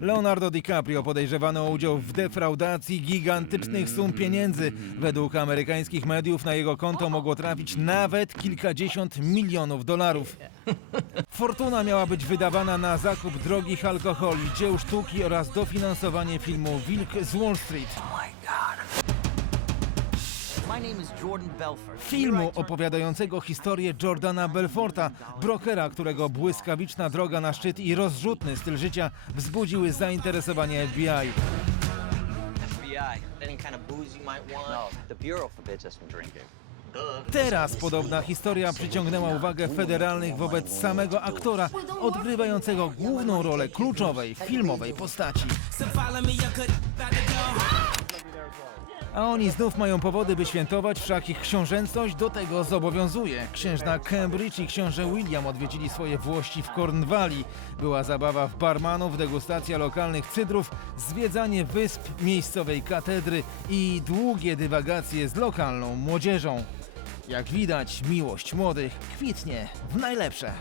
Leonardo DiCaprio podejrzewano o udział w defraudacji gigantycznych sum pieniędzy. Według amerykańskich mediów na jego konto mogło trafić nawet kilkadziesiąt milionów dolarów. Fortuna miała być wydawana na zakup drogich alkoholi, dzieł sztuki oraz dofinansowanie filmu Wilk z Wall Street. My name is Jordan Belfort. Filmu opowiadającego historię Jordana Belforta, brokera, którego błyskawiczna droga na szczyt i rozrzutny styl życia wzbudziły zainteresowanie FBI. FBI. Any kind of booze you might want? No, the Bureau forbids us from drinking. Teraz podobna historia przyciągnęła uwagę federalnych wobec samego aktora, odgrywającego główną rolę kluczowej filmowej postaci. A oni znów mają powody, by świętować, wszak ich książęcość do tego zobowiązuje. Księżna Cambridge i książę William odwiedzili swoje włości w Cornwalli. Była zabawa w barmanów, degustacja lokalnych cydrów, zwiedzanie wysp miejscowej katedry i długie dywagacje z lokalną młodzieżą. Jak widać, miłość młodych kwitnie w najlepsze.